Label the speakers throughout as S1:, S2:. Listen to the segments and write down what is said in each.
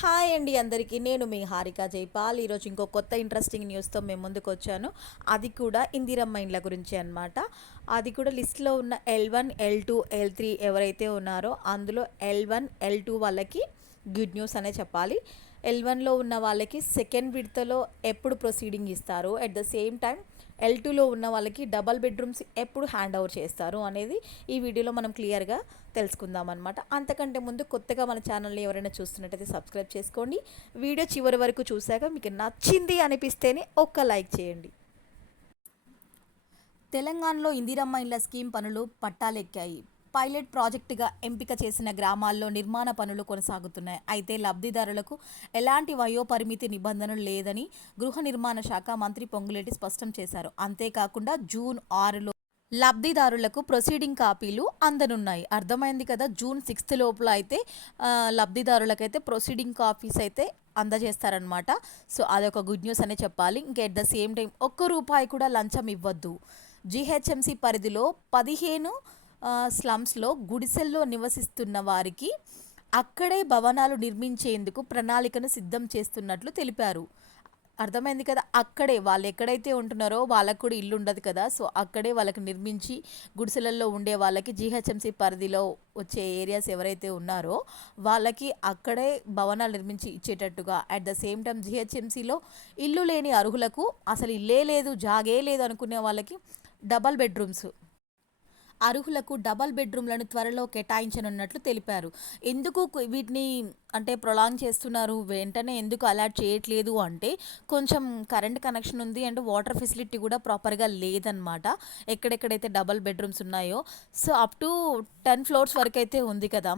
S1: Hi అండి అందరికీ. నేను మీ హారిక జైపాల్. ఈరోజు ఇంకో కొత్త ఇంట్రెస్టింగ్ న్యూస్తో మేము ముందుకు వచ్చాను. అది కూడా ఇందిరమ్మ ఇండ్ల గురించి అనమాట అది కూడా లిస్ట్లో ఉన్న L one L two L three ఎవరైతే ఉన్నారో అందులో ఎల్ వన్ ఎల్ టూ వాళ్ళకి గుడ్ న్యూస్ అనే చెప్పాలి. ఎల్ వన్లో ఉన్న వాళ్ళకి సెకండ్ విడతలో ఎప్పుడు ప్రొసీడింగ్ ఇస్తారు. At the same time L టూలో ఉన్న వాళ్ళకి డబల్ బెడ్రూమ్స్ ఎప్పుడు హ్యాండ్ ఓవర్ చేస్తారు అనేది ఈ వీడియోలో మనం క్లియర్గా తెలుసుకుందాం అనమాట అంతకంటే ముందు కొత్తగా మన ఛానల్ని ఎవరైనా చూస్తున్నట్టయితే సబ్స్క్రైబ్ చేసుకోండి. వీడియో చివరి వరకు చూశాక మీకు నచ్చింది అనిపిస్తేనే ఒక్క లైక్ చేయండి. తెలంగాణలో ఇందిరమ్మ ఇళ్ళ స్కీమ్ పనులు పట్టాలెక్కాయి. పైలట్ ప్రాజెక్టుగా ఎంపిక చేసిన గ్రామాల్లో నిర్మాణ పనులు కొనసాగుతున్నాయి. అయితే లబ్ధిదారులకు ఎలాంటి వయోపరిమితి నిబంధనలు లేదని గృహ నిర్మాణ శాఖ మంత్రి పొంగులేటి స్పష్టం చేశారు. అంతేకాకుండా జూన్ ఆరులో లబ్ధిదారులకు ప్రొసీడింగ్ కాపీలు అందనున్నాయి. అర్థమైంది కదా జూన్ సిక్స్త్ లోపల అయితే లబ్ధిదారులకైతే ప్రొసీడింగ్ కాపీస్ అయితే అందజేస్తారనమాట సో అదొక గుడ్ న్యూస్ అనే చెప్పాలి. ఇంకా ఎట్ ద సేమ్ టైం ఒక్క రూపాయి కూడా లంచం ఇవ్వద్దు. జిహెచ్ఎంసి పరిధిలో పదిహేను స్లమ్స్లో గుడిసెల్లో నివసిస్తున్న వారికి అక్కడే భవనాలు నిర్మించేందుకు ప్రణాళికను సిద్ధం చేస్తున్నట్లు తెలిపారు. అర్థమైంది కదా అక్కడే వాళ్ళు ఎక్కడైతే ఉంటున్నారో వాళ్ళకు కూడా ఇల్లు ఉండదు కదా సో అక్కడే వాళ్ళకి నిర్మించి గుడిసెలలో ఉండే వాళ్ళకి జీహెచ్ఎంసీ పరిధిలో వచ్చే ఏరియాస్ ఎవరైతే ఉన్నారో వాళ్ళకి అక్కడే భవనాలు నిర్మించి ఇచ్చేటట్టుగా అట్ ద సేమ్ టైం జిహెచ్ఎంసీలో ఇల్లు లేని అర్హులకు అసలు ఇల్లే లేదు జాగే లేదు అనుకునే వాళ్ళకి డబల్ బెడ్రూమ్స్ అర్హులకు డబల్ బెడ్రూమ్లను త్వరలో కేటాయించనున్నట్లు తెలిపారు. ఎందుకు వీటిని అంటే ప్రొలాంగ్ చేస్తున్నారు? వెంటనే ఎందుకు అలాట్ చేయట్లేదు? అంటే కొంచెం కరెంట్ కనెక్షన్ ఉంది అండ్ వాటర్ ఫెసిలిటీ కూడా ప్రాపర్గా లేదనమాట ఎక్కడెక్కడైతే డబల్ బెడ్రూమ్స్ ఉన్నాయో. So up to ten floors వరకు అయితే ఉంది కదా.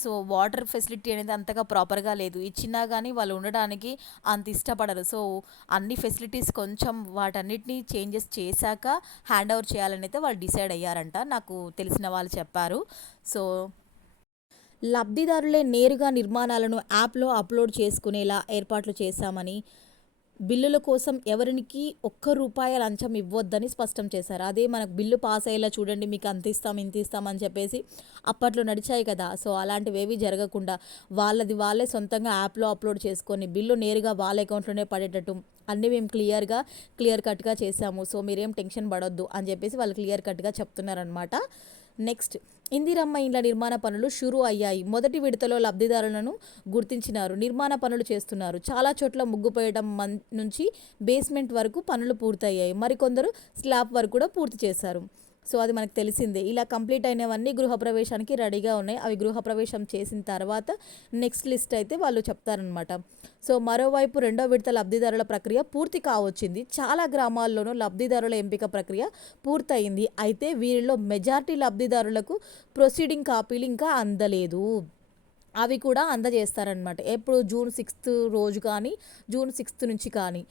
S1: సో వాటర్ ఫెసిలిటీ అనేది అంతగా ప్రాపర్గా లేదు. ఇచ్చినా కానీ వాళ్ళు ఉండడానికి అంత ఇష్టపడరు. సో అన్ని ఫెసిలిటీస్ కొంచెం వాటన్నిటిని చేంజెస్ చేశాక హ్యాండ్ ఓవర్ చేయాలని అయితే వాళ్ళు డిసైడ్ అయ్యారంట. నాకు తెలిసిన వాళ్ళు చెప్పారు. సో లబ్ధిదారులే నేరుగా నిర్మాణాలను యాప్లో అప్లోడ్ చేసుకునేలా ఏర్పాట్లు చేశామని బిల్లుల కోసం ఎవరికి ఒక్క రూపాయి లంచం ఇవ్వొద్దని స్పష్టం చేశారు. అదే మనకు బిల్లు పాస్ అయ్యేలా చూడండి మీకు అంత ఇస్తాం ఇంత ఇస్తాం అని చెప్పేసి అప్పట్లో నడిచాయి కదా. సో అలాంటివి ఏవి జరగకుండా వాళ్ళది వాళ్ళే సొంతంగా యాప్లో అప్లోడ్ చేసుకొని బిల్లు నేరుగా వాళ్ళ అకౌంట్లోనే పడేటట్టు అన్నీ మేము క్లియర్గా క్లియర్ కట్గా చేసాము సో మీరేం టెన్షన్ పడొద్దు అని చెప్పేసి వాళ్ళు క్లియర్ కట్గా చెప్తున్నారనమాట నెక్స్ట్. ఇందిరమ్మ ఇండ్ల నిర్మాణ పనులు షురు అయ్యాయి. మొదటి విడతలో లబ్ధిదారులను గుర్తించినారు. నిర్మాణ పనులు చేస్తున్నారు. చాలా చోట్ల ముగ్గుపోయడం మన్ నుంచి బేస్మెంట్ వరకు పనులు పూర్తయ్యాయి. మరికొందరు స్లాబ్ వరకు కూడా పూర్తి చేశారు. సో అది మనకు తెలిసిందే. ఇలా కంప్లీట్ అయినవన్నీ గృహప్రవేశానికి రెడీగా ఉన్నాయి. అవి గృహప్రవేశం చేసిన తర్వాత నెక్స్ట్ లిస్ట్ అయితే వాళ్ళు చెప్తారనమాట సో మరోవైపు రెండో విడత లబ్ధిదారుల ప్రక్రియ పూర్తి కావచ్చింది. చాలా గ్రామాల్లోనూ లబ్ధిదారుల ఎంపిక ప్రక్రియ పూర్తయింది. అయితే వీరిలో మెజార్టీ లబ్ధిదారులకు ప్రొసీడింగ్ కాపీలు ఇంకా అందలేదు. అవి కూడా అందజేస్తారనమాట ఎప్పుడు జూన్ సిక్స్త్ రోజు కానీ జూన్ సిక్స్త్ నుంచి కానీ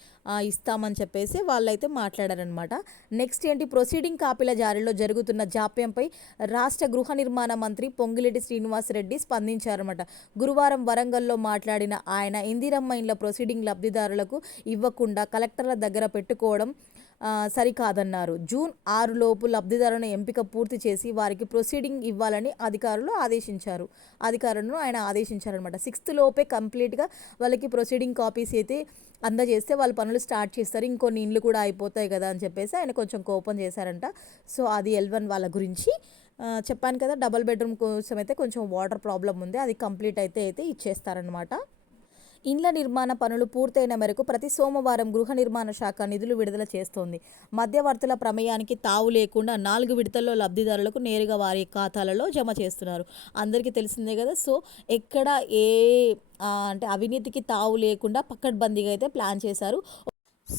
S1: ఇస్తామని చెప్పేసి వాళ్ళైతే మాట్లాడారనమాట నెక్స్ట్ ఏంటి? ప్రొసీడింగ్ కాపీల జారీలో జరుగుతున్న జాప్యంపై రాష్ట్ర గృహ నిర్మాణ మంత్రి పొంగిరెడ్డి శ్రీనివాసరెడ్డి స్పందించారనమాట గురువారం వరంగల్లో మాట్లాడిన ఆయన ఇందిరమ్మ ఇండ్ల ప్రొసీడింగ్ లబ్ధిదారులకు ఇవ్వకుండా కలెక్టర్ల దగ్గర పెట్టుకోవడం సరికాదన్నారు. జూన్ ఆరు లోపు లబ్ధిదారుని ఎంపిక పూర్తి చేసి వారికి ప్రొసీడింగ్ ఇవ్వాలని అధికారులు ఆదేశించారు. అధికారులను ఆయన ఆదేశించారనమాట సిక్స్త్ లోపే కంప్లీట్గా వాళ్ళకి ప్రొసీడింగ్ కాపీస్ అయితే అందజేస్తే వాళ్ళు పనులు స్టార్ట్ చేస్తారు. ఇంకొన్ని ఇండ్లు కూడా అయిపోతాయి కదా అని చెప్పేసి ఆయన కొంచెం కోపం చేశారంట. సో అది ఎల్ వన్ వాళ్ళ గురించి చెప్పాను కదా డబల్ బెడ్రూమ్ కోసం అయితే కొంచెం వాటర్ ప్రాబ్లం ఉంది. అది కంప్లీట్ అయితే అయితే ఇచ్చేస్తారనమాట ఇండ్ల నిర్మాణ పనులు పూర్తయిన మేరకు ప్రతి సోమవారం గృహ నిర్మాణ శాఖ నిధులు విడుదల చేస్తోంది. మధ్యవర్తుల ప్రమేయానికి తావు లేకుండా నాలుగు విడతల్లో లబ్ధిదారులకు నేరుగా వారి ఖాతాలలో జమ చేస్తున్నారు. అందరికీ తెలిసిందే కదా సో ఎక్కడ ఏ అంటే అవినీతికి తావు లేకుండా పక్కడ్బందీగా అయితే ప్లాన్ చేశారు.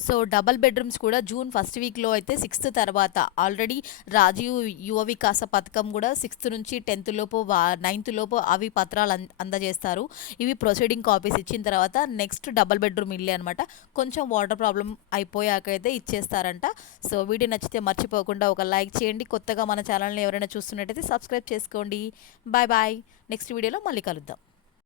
S1: సో డబల్ బెడ్రూమ్స్ కూడా జూన్ ఫస్ట్ వీక్లో అయితే సిక్స్త్ తర్వాత. ఆల్రెడీ రాజీవ్ యువ వికాస పథకం కూడా సిక్స్త్ నుంచి టెన్త్ లోపు నైన్త్ లోపు అవి పత్రాలు అందజేస్తారు. ఇవి ప్రొసీడింగ్ కాపీస్ ఇచ్చిన తర్వాత నెక్స్ట్ డబల్ బెడ్రూమ్ ఇల్లే అనమాట కొంచెం వాటర్ ప్రాబ్లం అయిపోయాక అయితే ఇచ్చేస్తారంట. సో వీడియో నచ్చితే మర్చిపోకుండా ఒక లైక్ చేయండి. కొత్తగా మన ఛానల్ని ఎవరైనా చూస్తున్నట్టయితే సబ్స్క్రైబ్ చేసుకోండి. Bye bye. నెక్స్ట్ వీడియోలో మళ్ళీ కలుద్దాం.